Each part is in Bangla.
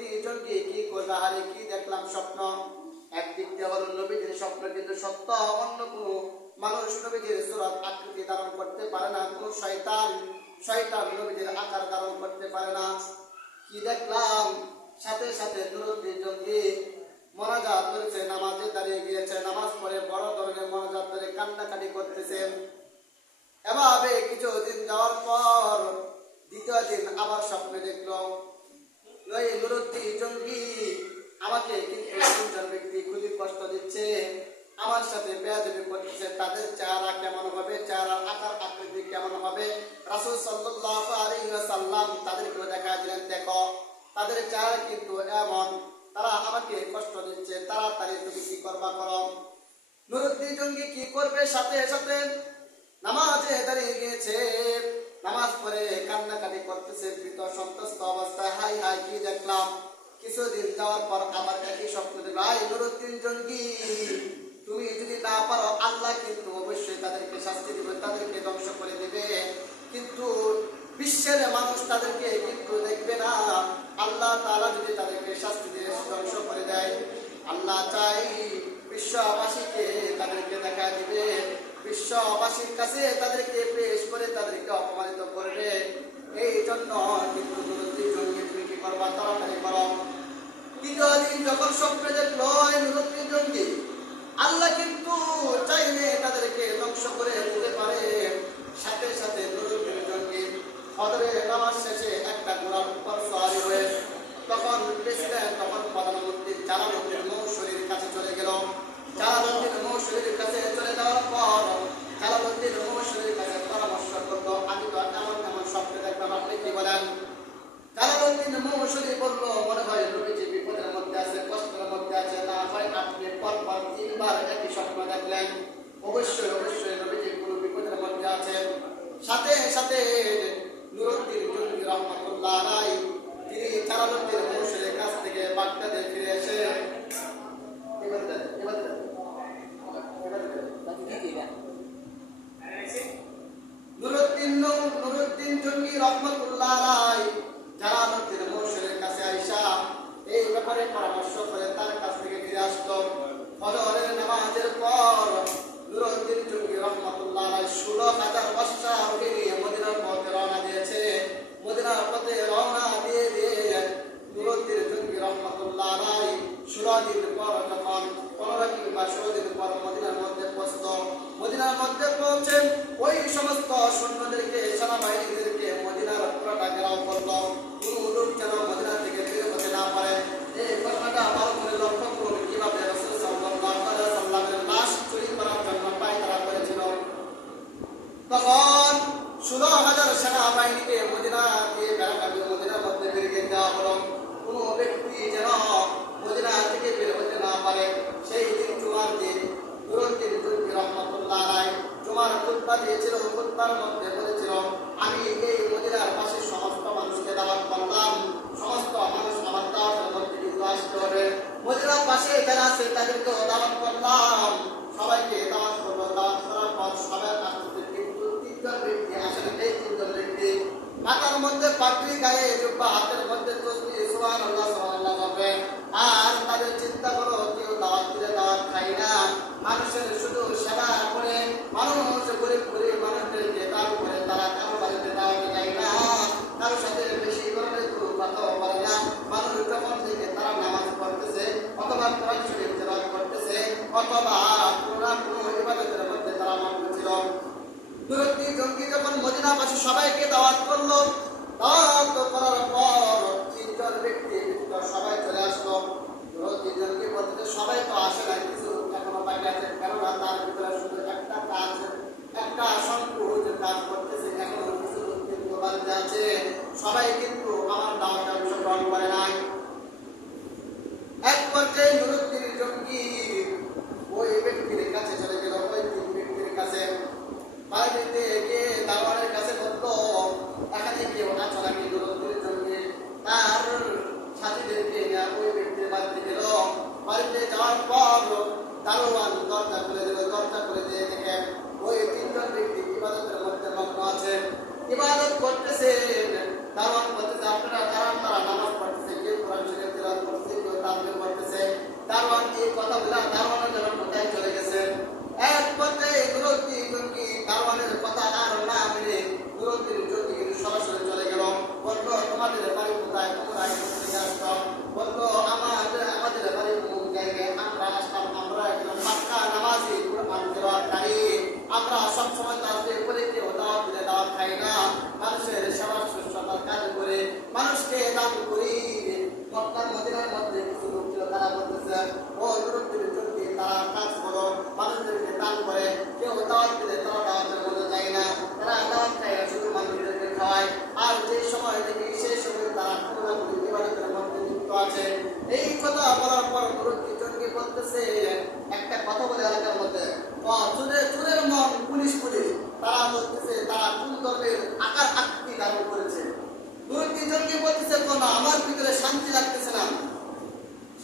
নুরুদ্দি জঙ্গি কি করলো, আরে কি দেখলাম স্বপ্ন। একদিক দিয়ে হলো নবীজির স্বপ্ন কিন্তু সত্য, অন্য কোনো মানুষ নবীজির সূরত আকৃতি ধারণ করতে পারে না, কোনো শয়তান নবীজির আকার ধারণ করতে পারে না। কি দেখলাম, সাথে সাথে নুরুদ্দি জঙ্গি মোনাজাত করেছে, নামাজে দাঁড়িয়ে গিয়েছে, নামাজ পড়ে বড় ধরনের মোনাজাত করে কান্নাকাটি করতেছেন। এভাবে কিছুদিন যাওয়ার পর দ্বিতীয় দিন আবার স্বপ্নে দেখলো ওই নুরুদ্দি জঙ্গি আমাকে কিন্তু তিনজন ব্যক্তি খুবই কষ্ট দিচ্ছে, আমার সাথে বেয়াদবি করতেছে। তাদের চেহারা কেমন হবে, চেহারার আকার আকৃতি কেমন হবে, রাসূল সাল্লাল্লাহু আলাইহি ওয়াসাল্লাম তাদেরকেও দেখা দিলেন, দেখো তাদের চেহারা কিন্তু এমন, তারা আমাকে কষ্ট দিচ্ছে, তাড়াতাড়ি তুমি কি করবা করো। নুরুদ্দি জঙ্গি কি করবে, সাথে সাথে নামাজে দাঁড়িয়ে গিয়েছে, নামাজ পড়ে কান্নাকাটি করতেছে, ভীত সন্ত্রস্ত অবস্থায়। হাই হাই কি দেখলাম। কিছুদিন যাওয়ার পর আবার একই স্বপ্ন দেখলো, আই নুরুদ্দিন জঙ্গি তুমি যদি না পারো আল্লাহ কিন্তু অবশ্যই তাদেরকে শাস্তি দিবে, তাদেরকে ধ্বংস করে দেবে, কিন্তু বিশ্বের মানুষ তাদেরকে কিন্তু দেখবে না। আল্লাহ তাআলা যদি তাদেরকে শাস্তি দিয়ে ধ্বংস করে দেয়, আল্লাহ চাই বিশ্ববাসীকে তাদেরকে দেখা দিবে, বিশ্ববাসীর কাছে তাদেরকে পেশ করে তাদেরকে অপমানিত করবে। এই জন্য কিন্তু নুরুদ্দি জঙ্গি তুমি কি করবা, তাড়াতাড়ি করো। তৃতীয় দিন যখন স্বপ্নে দেখলো নুরুদ্দি জঙ্গি, আল্লাহ কিন্তু চাইলে তাদেরকে ধ্বংস করে দিতে পারে। সাথে সাথে নুরুদ্দি জঙ্গি ফজরের নামাজ শেষে একটা ঘোড়ার উপর সওয়ারি হয়ে তখন প্রেসিডেন্ট, তখন প্রধানমন্ত্রী জালালউদ্দিন মৌসুরীর কাছে চলে গেল। জালালউদ্দিন মৌসুরীর কাছে চলে যাওয়ার পর জালালউদ্দিন মৌসুরীর কাছে পরামর্শ করলো, আমি তো এমন এমন স্বপ্ন দেখলাম, আপনি কি বলেন। জালালউদ্দিন মৌসুরী বলল, মনে হয় নবীজি বিপদের মধ্যে আছে, কষ্টের মধ্যে আছে, না হয় আপনি পরপর তিনবার একই স্বপ্ন দেখলেন, অবশ্যই অবশ্যই নবীজি কোনো বিপদের মধ্যে আছেন। সাথে সাথে নুরুদ্দিন জঙ্গি রাহমাতুল্লাহ আলাইহি তিনি জালালউদ্দিন মৌসুরীর কাছ থেকে বাগদাদে ফিরে এসে নুরুদ্দিন জঙ্গি রাহমাতুল্লাহ আলাইহি জালালউদ্দিন মৌসুরীর কাছে আইসা এই ব্যাপারে পরামর্শ করে তার কাছ থেকে ফিরে আসলো। ফজরের নামাজের পর নুরুদ্দিন জঙ্গি রাহমাতুল্লাহ আলাইহি 16,000 বর্ষা নিয়ে মদিনার পথে রওনা দিয়েছে। মদিনার পথে রওনা দিয়ে নুরুদ্দিন জঙ্গি রাহমাতুল্লাহ আলাইহি 16 দিন পর যখন 15 কিংবা 16 দিন পর মদিনার মধ্যে পৌঁছলো, মদিনার মধ্যে পৌঁছে ওই সমস্ত সৈন্যদেরকে, সেনাবাহিনীদেরকে মদিনার পুরোটা ঘেরাও করলো, কোনো লোক যেন মদিনা থেকে বের হতে না পারে। এই ঘটনাটা ভালো করে লক্ষ্য করুন, কিভাবে রাসূল সাল্লাল্লাহু আলাইহি ওয়াসাল্লামের লাশ চুরি করার জন্য পায়তারা করেছিল। তখন 16,000 সেনাবাহিনীকে মদিনা দিয়ে বেড়াকাবে মদিনার মধ্যে বেরিয়ে দেওয়া হলো, কোনো ব্যক্তি যেন মদিনা থেকে বের হতে না পারে। সেই দিন জুমার দিন নুরুদ্দিন জঙ্গি রাহমাতুল্লাহ আলাইহি জুমার খুতবা দিয়েছিল, খুতবার মধ্যে বলেছিল, আমি এই মদিনার পাশে সমস্ত মানুষকে দাওয়াত করলাম, সমস্ত মানুষ আমার দাওয়াতের মধ্যে কিন্তু আসতে হবে। মদিনার পাশে যারা আছে তাদেরকে দাওয়াত করলাম, সবাইকে দাওয়াত করবো। দাওয়াত করার পর সবাই আসতে, কিন্তু তিনজন ব্যক্তি আসলে এই তিনজন ব্যক্তি মাথার মধ্যে পাগড়ি, গায়ে জুব্বা, হাতের মধ্যে তসবিহ, সুবহানাল্লাহ সুবহানাল্লাহ হবে। আর তাদের চিন্তা করো, কেউ দাওয়াত দিলে দাওয়াত খায় না, মানুষের শুধু সেবা করে, মানুষ গরিব গরিব মানুষদেরকে দান করে, তারা কারো বাড়িতে দাওয়াতে যায় না, কারোর সাথে বেশি করে কথাও বলে না। মানুষ যখন থেকে তারা নামাজ পড়তেছে অথবা কোরআন শরীফ তেলাওয়াত করতেছে অথবা কোনো ইবাদতের মধ্যে তারা মগ্ন ছিল। নুরুদ্দিন জঙ্গি যখন মদিনাবাসী সবাইকে দাওয়াত করলো, দাওয়াত করার পর তিনজন ব্যক্তি সবাই চলে আসলো। নুরুদ্দিন জঙ্গি বলতে সবাই তো আসে না, কিছু এখনো বাকি আছে, কেননা তার ভিতরে শুধু একটা কাজ, একটা সংকোচ কাজ করতেছে, এখনো কিছু কিন্তু বাকি আছে, সবাই কিন্তু আমার দাওয়াতে অংশগ্রহণ করে নাই। এক পর্যায়ে নুরুদ্দিন জঙ্গি ওই ব্যক্তির কাছে চলে গেল, ওই তিন ব্যক্তির কাছে, বাড়িতে গিয়ে দারোয়ানের কাছে বললো, এখানে কেউ আছো নাকি। নুরুদ্দিন জঙ্গি তার সাথীদেরকে নিয়ে ওই ব্যক্তির বাড়িতে গেল। বাড়িতে যাওয়ার পর দারোয়ান দরজা খুলে দিল, দরজা খুলে দিয়ে দেখে ওই তিনজন ব্যক্তি ইবাদতের মধ্যে মগ্ন আছে, ইবাদত করতেছে। দারোয়ান বলতেছে, আপনারা তারা নামাজ পড়তেছে, কেউ কোরআন শরীফ মানুষকে দান করি। মক্কার মদিনার মধ্যে কিছু লোক ছিল, তারা বলতেছে ও যুবকদের জন্য তারা কাজ করো, মানুষদেরকে দান করে, কেউ দাওয়াত দিলে তারা দাওয়াতের মধ্যে যায় না, তারা দাওয়াত খায় না, শুধু মানুষদেরকে খাওয়ায়। আর যে সময় দেখি সেই সময় তারা কোনো না কোনো ইবাদতের মধ্যে যুক্ত আছে। এই কথা বলার পর মুরব্বী জনকে বলতেছে একটা কথা বলে এলাকার মধ্যে, চোরের মন পুলিশ পুলিশ, তারা বলতেছে তারা কোন ধরনের আকার আকৃতি ধারণ করেছে। মুরব্বী জনকে বলতেছে না, আমার ভিতরে শান্তি লাগতেছে না।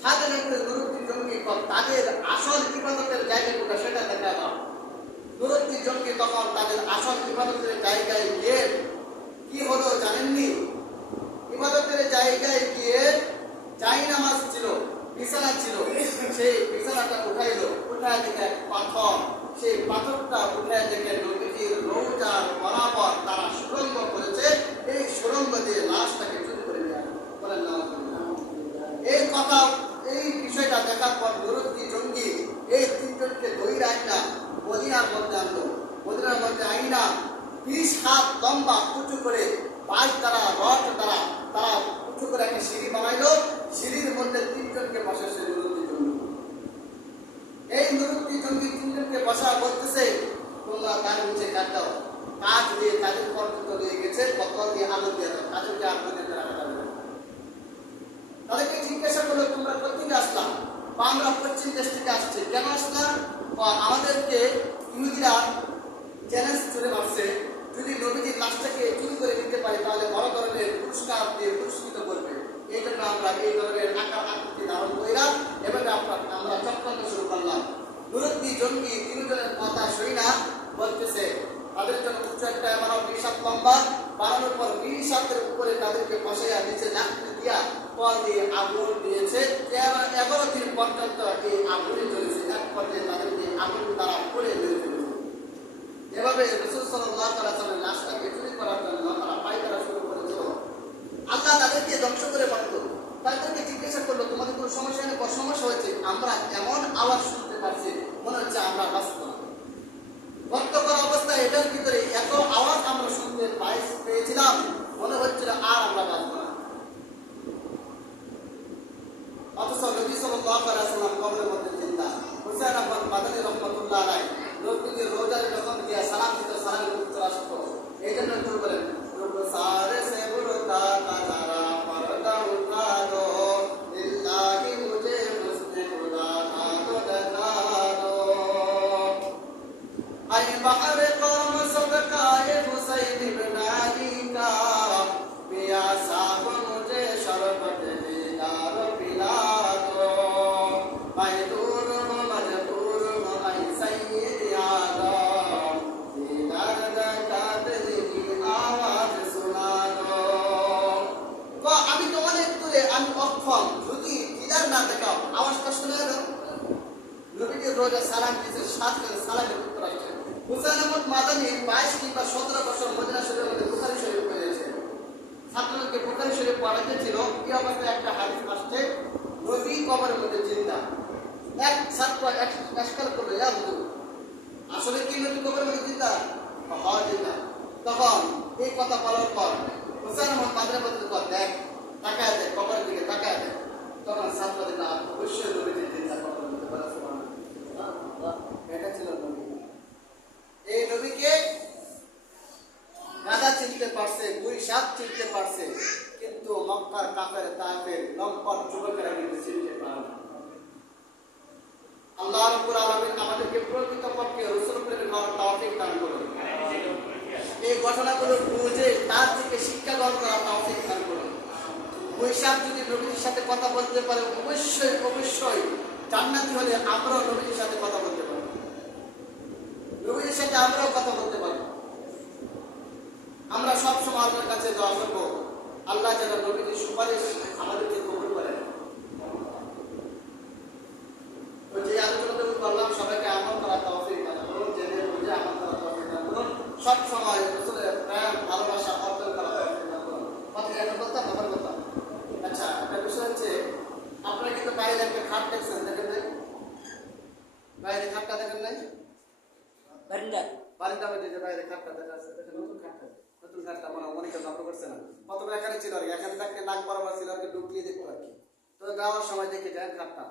সাথে সাথে মুরব্বী জনকে তাদের আসল ইবাদতের জায়গা কোনটা সেটা দেখা দাও। মুরব্বী জনকে তখন তাদের আসল ইবাদতের জায়গায় গিয়ে কি হলো জানেননি? ইবাদতের জায়গায় গিয়ে জাই নামাজ ছিল, বিছানা ছিল, সেই বিছানাটা উঠাইলো, উঠায় দেখে এক পাথর, সেই পাথরটা উঠায় দেখে নবীজির রওজার বরাবর তারা সুড়ঙ্গ করেছে, এই সুড়ঙ্গ দিয়ে লাশটাকে চুরি করে নিয়ে আসে। বলেন না এই কথা, এই বিষয়টা দেখার পর মুরব্বী জঙ্গি এই তিনজনকে ধৈর্য আইনা মদিনার মধ্যে আনলো। মদিনার মধ্যে আইনা 20 হাত লম্বা উঁচু করে বাঁশ দ্বারা রড দ্বারা তারা উঁচু করে একটা সিঁড়ি বানাইলো। সিঁড়ির মধ্যে তিনজনকে বসাছে মুরব্বী জঙ্গি। এই মুরব্বী জঙ্গি তিনজনকে বসা বলতেছে তোমরা তার নিচে কাট দাও, কাঠ দিয়ে তাদের পর্যন্ত নিয়ে গেছে, বোতল দিয়ে আলো দিয়ে দাও, তাদেরকে আগুন দিয়ে রাখা যাবে। তাদেরকে জিজ্ঞাসা করলো তোমরা কোথেকে আসলাম? বা আমরা পশ্চিম দেশ থেকে আসছি। কেন আসলাম? আমাদেরকে ইহুদিরা চ্যালেঞ্জ করে মারছে, যদি নবীজির লাশটাকে চুরি করে নিতে পারি তাহলে বড় ধরনের পুরস্কার দিয়ে পুরস্কৃত করবে। এই জন্য আমরা এই ধরনের আকার আকৃতি ধারণ করিলাম এবং আমরা চক্রান্ত শুরু করলাম। মুরব্বী জঙ্গি তিনজনের কথা শুই না বলতেছে তাদের জন্য উচ্চ একটা বানাও 20 হাত লম্বা, বানানোর পর 20 হাতের উপরে তাদেরকে বসাইয়া নিচে লাকড়ি দিয়া কল দিয়ে আগুন দিয়েছে। 11 দিন পর্যন্ত এই আগুনে জ্বলেছে। এক পর্যায়ে তাদেরকে আগুন দ্বারা পুড়ে মেরে ফেলেছে। এভাবে রাসূল সাল্লাল্লাহু আলাইহি ওয়াসাল্লামের লাশটাকে চুরি করার জন্য তারা পায়তারা শুরু করেছিল। আল্লাহ তাদেরকে ধ্বংস করে পারত। তাদেরকে জিজ্ঞাসা করলো তোমাদের কোনো সমস্যা নেই? সমস্যা হয়েছে, আমরা এমন আওয়াজ শুনতে পাচ্ছি মনে হচ্ছে আমরা বাঁচব না। ভক্ত করা অবস্থায় এটার ভিতরে এত আওয়াজ আমরা শুনতে পেয়েছিলাম মনে হচ্ছিল আর আমরা বাঁচব না। অথচ নবী সাল্লাল্লাহু আলাইহি ওয়াসাল্লাম কবরের মধ্যে জিন্দা। হুসাইন আহমদ মাদানী রাহমাতুল্লাহ আলাইহি নবীজির রওজায় যখন গিয়ে সালাম দিত, সালামের উত্তর আসতো। এই জন্য একটু বলেন সারে সে বুরতা কাজারা পর্দা উঠা দো লিল্লাহি মুঝে মুসনে খুদা তো দেখা দো আই বাহরে কওম সদকায়ে হুসাইন ইবনে আলী কা পিয়া সাব মুঝে শরবত দিদার পিলা দো আই দূর হো মজবুর হো আই সৈয়দ আলম দিদার দেখাতে কি আওয়াজ শোনা দো। আমি তো অনেক দূরে, আমি অক্ষম, যদি দিদার না দেখাও আওয়াজটা শুনে দাও। নবীজির রোজা সালাম দিতে সাথে সালামের উত্তর আসছে। হুসাইন আহমদ মাদানী 22 কিংবা 17 বছর মদিনা শরীফের মধ্যে বুখারী শরীফ পড়েছে। ছাত্রকে বুখারী শরীফ পড়াতে ছিল, এই অবস্থায় একটা হাদিস আসছে নবী কবরের মধ্যে জিন্দা। এক ছাত্র এসকার করলো, ইয়া হুজুর আসলে কি নবী কবরের মধ্যে জিন্দা? হ্যাঁ জিন্দা। তখন এই কথা বলার পর হুসাইন আহমদ মাদানী বলতে দেখ, তাকায় দেখ, কবরের দিকে তাকায় দেখ। তখন ছাত্রদের অবশ্যই নবীজির জিন্দা কবরের মধ্যে বলা সুবহানাল্লাহ। এটা ছিল নবী। এই নবীকে গাদা চিনতে পারছে, 2 সাপ চিনতে পারছে, কিন্তু মক্কার কাফের তায়েফের লম্পট যুবকেরা কিন্তু চিনতে পারে না। আল্লাহ রাব্বুল আলামিন আমাদেরকে প্রকৃতপক্ষে রাসূল প্রেমে হওয়ার তৌফিক দান করুন। এই ঘটনাগুলো বুঝে তার থেকে শিক্ষা গ্রহণ করার তৌফিক দান করুন। 2 সাপ যদি নবীর সাথে কথা বলতে পারে অবশ্যই অবশ্যই জান্নাতি হলে আমরাও নবীর সাথে কথা বলতে পারব। নবীর সাথে আমরাও কথা বলতে পারব। আমরা সব সময় আল্লাহর কাছে দোয়া করব আল্লাহ যেন নবীর সুপারিশ আমাদেরকে কবুল করেন। তো যে আলোচনাটা করলাম সবাইকে আমল করার তৌফিক দান করুন, জেনে বুঝে আমল করার তৌফিক দান করুন, সব সময় রাসূলের প্রেম ভালোবাসা অর্জন করার তৌফিক দান করুন। কথা এটা বলতাম আমার কথা। আচ্ছা, একটা বিষয় হচ্ছে আপনারা কিন্তু বাইরে একটা খাট দেখছেন, দেখেন নাই? বাইরে খাটটা দেখেন নাই? বারিন্দা মধ্যে যে বাইরে খাটটা দেখা আছে, দেখেন নতুন খাটটা। নতুন খাটটা মনে অনেকে লক্ষ্য করছে না, প্রথমে এখানে ছিল আর কি, এখানে থাকে নাক বরাবর ছিল আর কি, ঢুকিয়ে দেখতো আর কি। তো যাওয়ার সময় দেখে যায় খাটটা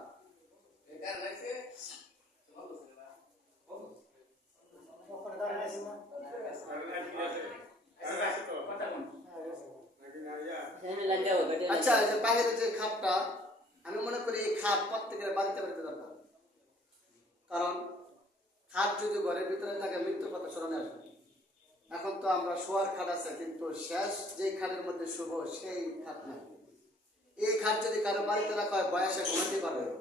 আচ্ছা, এই যে বাইরের যে খাটটা, আমি মনে করি এই খাট প্রত্যেকের বাড়িতে বাড়িতে দরকার। কারণ খাট যদি ঘরের ভিতরে থাকে মৃত্যুর কথা স্মরণে আসবে। এখন তো আমরা শোয়ার খাট আছে, কিন্তু শেষ যে খাটের মধ্যে শুভ সেই খাট নাই। এই খাট যদি কারো বাড়িতে রাখা হয় বয়সে ঘুমাতে পারবে না।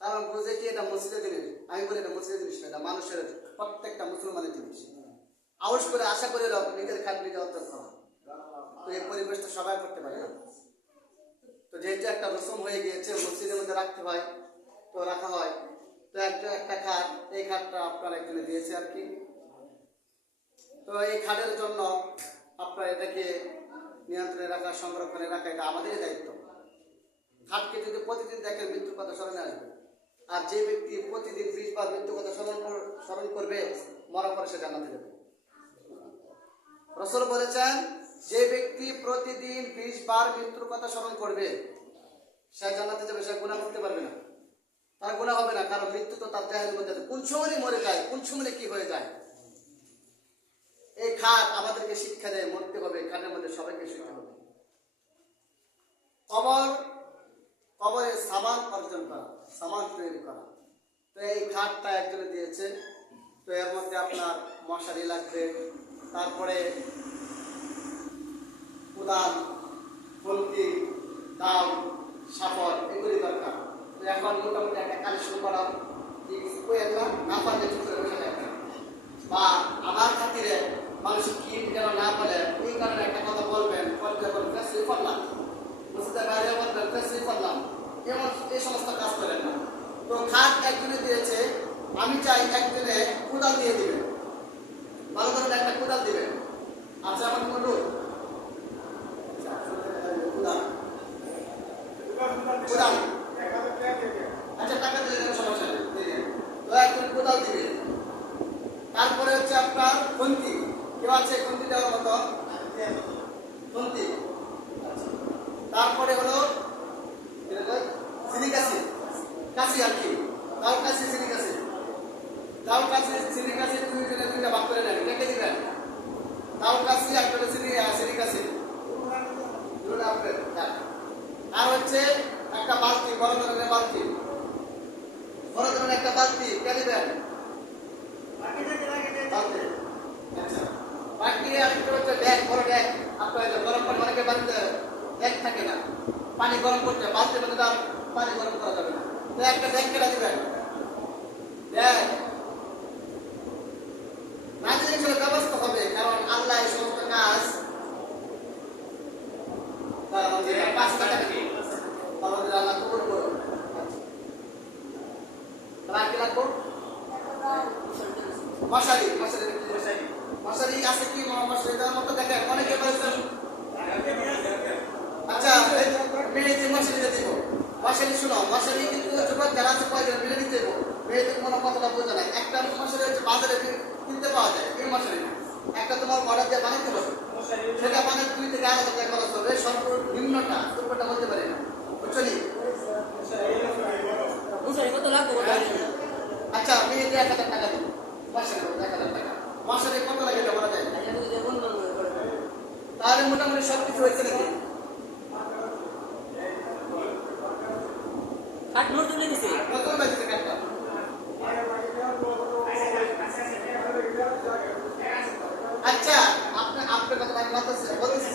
কারণ বুঝে কি এটা মসজিদের জিনিস, আমি বলি এটা মসজিদের জিনিস না, এটা মানুষের প্রত্যেকটা মুসলমানের জিনিস। আউশ করে আশা করে নিজের খাট নিজে অর্জন করা, তো এই পরিবেশটা সবাই করতে পারে না। তো যেহেতু একটা রসম হয়ে গিয়েছে মসজিদের মধ্যে রাখতে হয়, তো রাখা হয়। তো একটা খাট, এই খাটটা আপনার একজনে দিয়েছে আর কি। তো এই খাটের জন্য আপনার এটাকে নিয়ন্ত্রণে রাখা, সংরক্ষণে রাখা, এটা আমাদেরই দায়িত্ব। খাটকে যদি প্রতিদিন দেখেন মৃত্যুর কথা স্মরণে আসবে। আর যে ব্যক্তি প্রতিদিন 20 বার মৃত্যুর কথা স্মরণ করবে, মরার পরে সে জান্নাতে যাবে। রাসূল বলেছেন, যে ব্যক্তি প্রতিদিন 20 বার মৃত্যুর কথা স্মরণ করবে সে জান্নাতে যাবে, সে গুনাহ করতে পারবে না, তার গুনাহ হবে না। কারণ মৃত্যু তো তার দেহের মধ্যে কোন সময় মরে যায়, কোন সময় কি হয়ে যায়। এই খাট আমাদেরকে শিক্ষা দেয় মরতে হবে, খাটের মধ্যে সবাইকে শুতে হবে। কবরে সামান অর্জন করা, সামান তৈরি করা। তো এই খাটটা একজনে দিয়েছে। তো এর মধ্যে আপনার মশারি লাগবে, তারপরে কোদাল, বলকি, দাও, সাপর, এগুলি দরকার। তো এখন মোটামুটি একটা কালেকশন করা না পারলে চুপ করে বসে থাকবে, বা আমার খাতিরে মানুষ কি যেন না বলে এই কারণে একটা কথা বলবেন, করলাম বুঝতে বাইরে বলবেন করলাম, এমন এই সমস্ত কাজ করেন না। তো খাট একজনে দিয়েছে, আমি চাই একজনে কোদাল দিয়ে দিবেন, ভালো ধরনের একটা কোদাল দিবেন। আচ্ছা আমার বলুন কোদাল, আচ্ছা টাকা দিলে সমস্যা নেই, তো একজন কোদাল দিবে। তারপরে হচ্ছে আপনার খুন্তি, কেউ আছে খুন্তি দেওয়ার মতো খুন্তি। তারপরে হলো সিলিকাসি, কাশি আর কি, তাও কাশি সিলিকাসি, তাও কাশি সিলিকাসি দুইটা ভাগ করে নেন, রেখে দিবেন। তাও কাশি আর সিলিকাসি, আর হচ্ছে একটা বালতি, বড় ধরনের বালতি, বড় ধরনের একটা বালতি কে দিবেন? আচ্ছা, বাকি আরেকটা হচ্ছে ব্যাগ, বড় ব্যাগ। আপনার গরম পানি অনেকের বাড়িতে ব্যাগ থাকে না, পানি গরম করতে বালতির মধ্যে তার পানি গরম করা যাবে না, তো একটা ব্যাগ কেটে দিবেন। ব্যাগ না দিলে সেটা ব্যবস্থা হবে, কারণ আল্লাহ এই সমস্ত কাজ আমাদের আল্লাহ কবুল করুন। কি লাগবো? মশারি, মশারি আছে কি? মশারি দেওয়ার মতো দেখেন অনেকে বলছেন। আচ্ছা মেয়েদের মশারিটা দিব, মশারি শুনো, মশারি কিন্তু যুবক যারা আছে কয়জন মিলে দিতে দেবো, মেয়েদের কোনো কথাটা বোঝা নাই। একটা মশারি হচ্ছে বাজারে কিনতে পাওয়া যায়, এই মশারি একটা তোমার অর্ডার দিয়ে বানাইতে হবে, সেটা বানাতে 2 থেকে 8,000 টাকা খরচ হবে, সর্বনিম্নটা দুপুরটা বলতে পারি না, বুঝলি? আচ্ছা মেয়েদের 1,000 টাকা দিব, মশারি 1,000 টাকা, মশারি কত লাগে এটা বলা যায়? তাহলে মোটামুটি সবকিছু হয়েছে নাকি? নতুন বাজেছে কাঠটা। আচ্ছা আপনার কথা আমি বলতেছি,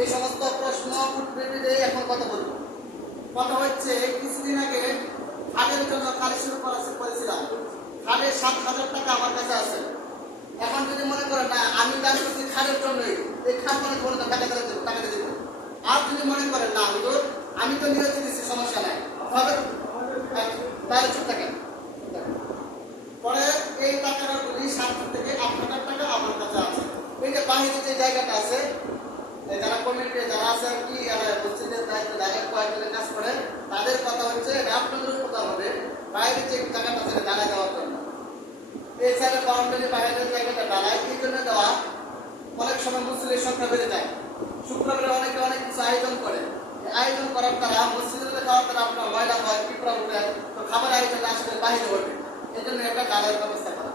এই সমস্ত প্রশ্ন উঠবে এখন কথা বলবো। কথা হচ্ছে কিছুদিন আগে খাদের জন্য কাজ শুরু করেছিলাম, খাদের 7,000 টাকা আমার কাছে আছে। এখন যদি মনে করেন না আমি কাজ করছি খাদের জন্যই, এই খাদ মনে করেন টাকা দিয়ে দেবো। আর যদি মনে করেন না হুজুর আমি তো নিয়োজিত দিচ্ছি, সমস্যা নাই, তাহলে চুপ থাকেন। পরে এই টাকাগুলি 7 থেকে 8,000 টাকা আমার কাছে আছে। এই যে বাহিরে যে জায়গাটা আছে, যারা কমিটি যারা আছে আর কি মসজিদের দায়িত্ব যারা কয়েকজনের কাজ করে, তাদের কথা হচ্ছে আপনাদের উপকার হবে, বাইরে যে টাকাটা আছে জানা দেওয়ার জন্য। এই সাইডে বাউন্ডারি বাইরের জায়গাটা ঢালাই এই জন্য দেওয়া। অনেক সময় মসজিদের সংখ্যা বেড়ে যায়, শুক্রবারে অনেকে অনেক কিছু আয়োজন করে। আয়োজন করার দ্বারা মসজিদে খাওয়ার দ্বারা আপনার ময়লা হয়, পিঁপড়া উঠে, তো খাবার আয়োজন আসলে বাইরে ওঠে, এই জন্য একটা ঢালাইয়ের ব্যবস্থা করা।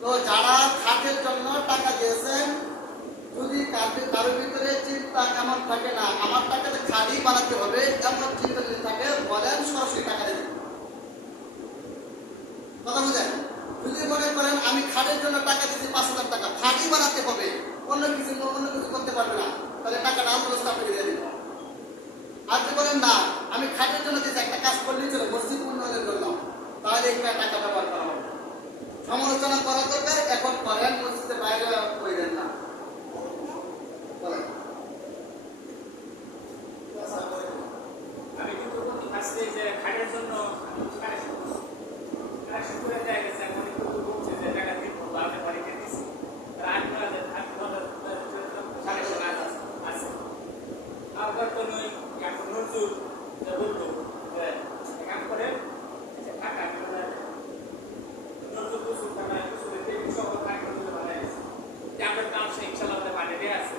তো যারা খাটের জন্য টাকা দিয়েছেন, যদি কারোর ভিতরে চিন্তা এমন থাকে না আমার টাকাতে খালি বানাতে হবে, এমন চিন্তা যদি থাকে বলেন সরাসরি টাকা দেবেন। কথা বুঝেন? যদি মনে করেন আমি খাটের জন্য টাকা দিচ্ছি 5,000 টাকা, খালি বানাতে হবে, অন্য কিছু করতে পারবে না, তাহলে টাকাটা আন্দোলন আপনাকে দিয়ে দেবেন। আর যদি বলেন না আমি খাটের জন্য দিচ্ছি, একটা কাজ করলেই চলো মসজিদ উন্নয়নের জন্য, তাহলে এই টাকা ব্যবহার করা হবে। সমালোচনা করা দরকার, এখন করেন, মসজিদের বাইরে করেন না। আমি কিন্তু আজকে যে খাটের জন্য কালেকশন করে দেয়া গেছে, এখন একটু বলছে যে টাকা দিব আমি বাড়িতে দিচ্ছি, কালেকশন আছে। আবার কোনো এখন নজরুল বললো কাম করে টাকা নজরুল প্রচুর টাকা কিছু সব আমরা কাম সে ইনশাল্লাহ বানিয়ে দেওয়া আছে।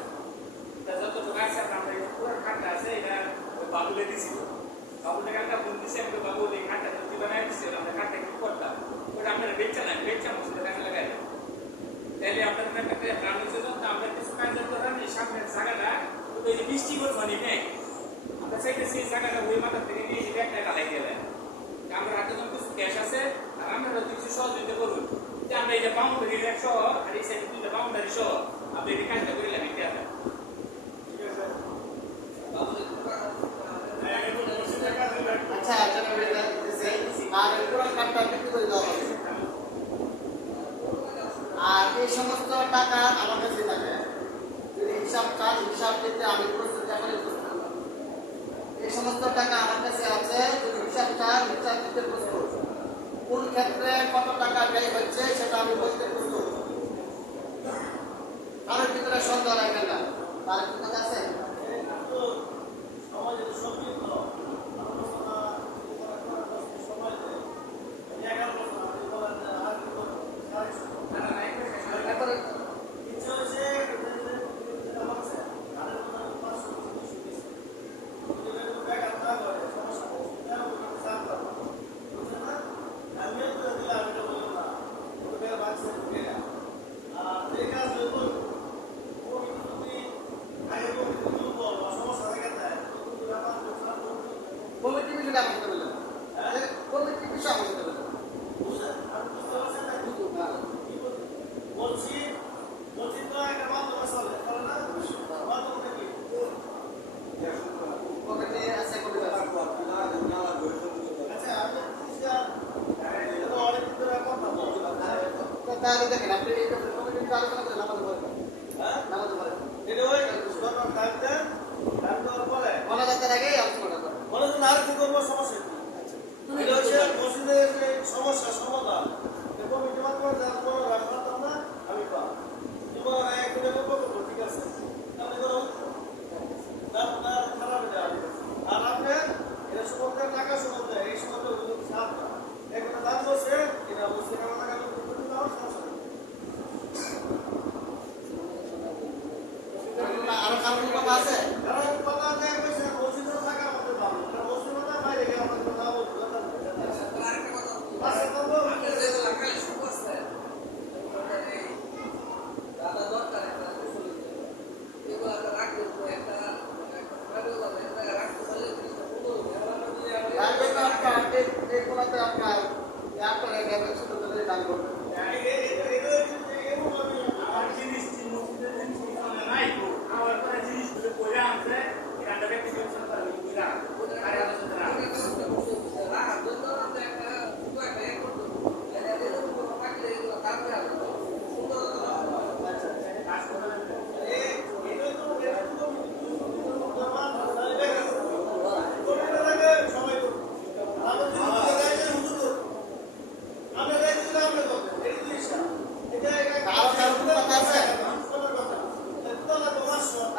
যতটুকু আছে আমরা পুরো খাটটা আছে, এটা বাবুলে দিছিল, বাবুলে একটা ফোন দিছে, আমি তো বাবু এই খাটটা যদি বানাই দিচ্ছে আমরা খাটটা কি করতাম, ওটা আপনারা বেচা না বেচা মসজিদে টাকা লাগাই, তাহলে আপনাদের একটা প্ল্যান হচ্ছে তো আমরা কিছু কাজের দরকার নেই। সামনের জায়গাটা ওই যে বৃষ্টি করবো নি নেই, আমরা চাইতেছি এই জায়গাটা ওই মাথা থেকে নিয়ে যে একটা ঢালাই দিয়ে দেয়, আমরা হাতে যখন কিছু ক্যাশ আছে আর আমরা কিছু সহযোগিতা করুন যে আমরা এই যে বাউন্ডারি সহ আর এই সাইডে দুইটা বাউন্ডারি সহ আপনি এই কাজটা করে লাগেন ঠিক আছে। আচ্ছা, আর পুরান কার্ডটা বিক্রি করে দেওয়া হবে। আর এই সমস্ত টাকা আমার কাছে থাকে, যদি হিসাব দিতে আমি প্রস্তুত, এই সমস্ত টাকা আমার কাছে আছে, যদি হিসাব দিতে প্রস্তুত, কোন ক্ষেত্রে কত টাকা ব্যয় হচ্ছে সেটা আমি বলতে প্রস্তুত। কারোর ভিতরে সন্দেহ রাখবেন না। তার ভিতরে আছে কমিটি বিষয়টা আমাকে বললেন, কমিটি বিষয় আমাকে বললেন কমিটি আছে, তাহলে দেখেন আপনি এই কমিটি আলোচনা করেন, আমাদের বলেন আমাদের বলেন মনে যাত্রার আগেই আলোচনা করেন। সমস্যা সমাধান কমিটি মাধ্যমে রাখতাম না আমি ঠিক আছে খারাপ আর আপনি এটা সমস্ত টাকা সম্বন্ধে এই সমস্ত একটা দাম বলছে এটা বলছে টাকা আরো কারণ কথা আছে, কারণ কথা মসজিদে থাকা আমাদের দাম মসজিদে বাইরে গিয়ে আমাদের কথা বলতে দান করবেন। আমার জিনিস নাই আমার পরে জিনিসগুলো পড়ে আনছে এটা ব্যক্তি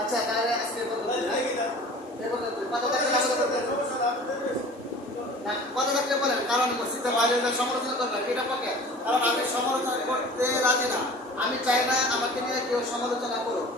আচ্ছা তাহলে আজকে বাইরে সমালোচনা করবে এটা পক্ষে, কারণ আমি সমালোচনা করতে রাজি না। আমি চাই না আমাকে নিয়ে কেউ সমালোচনা করুক।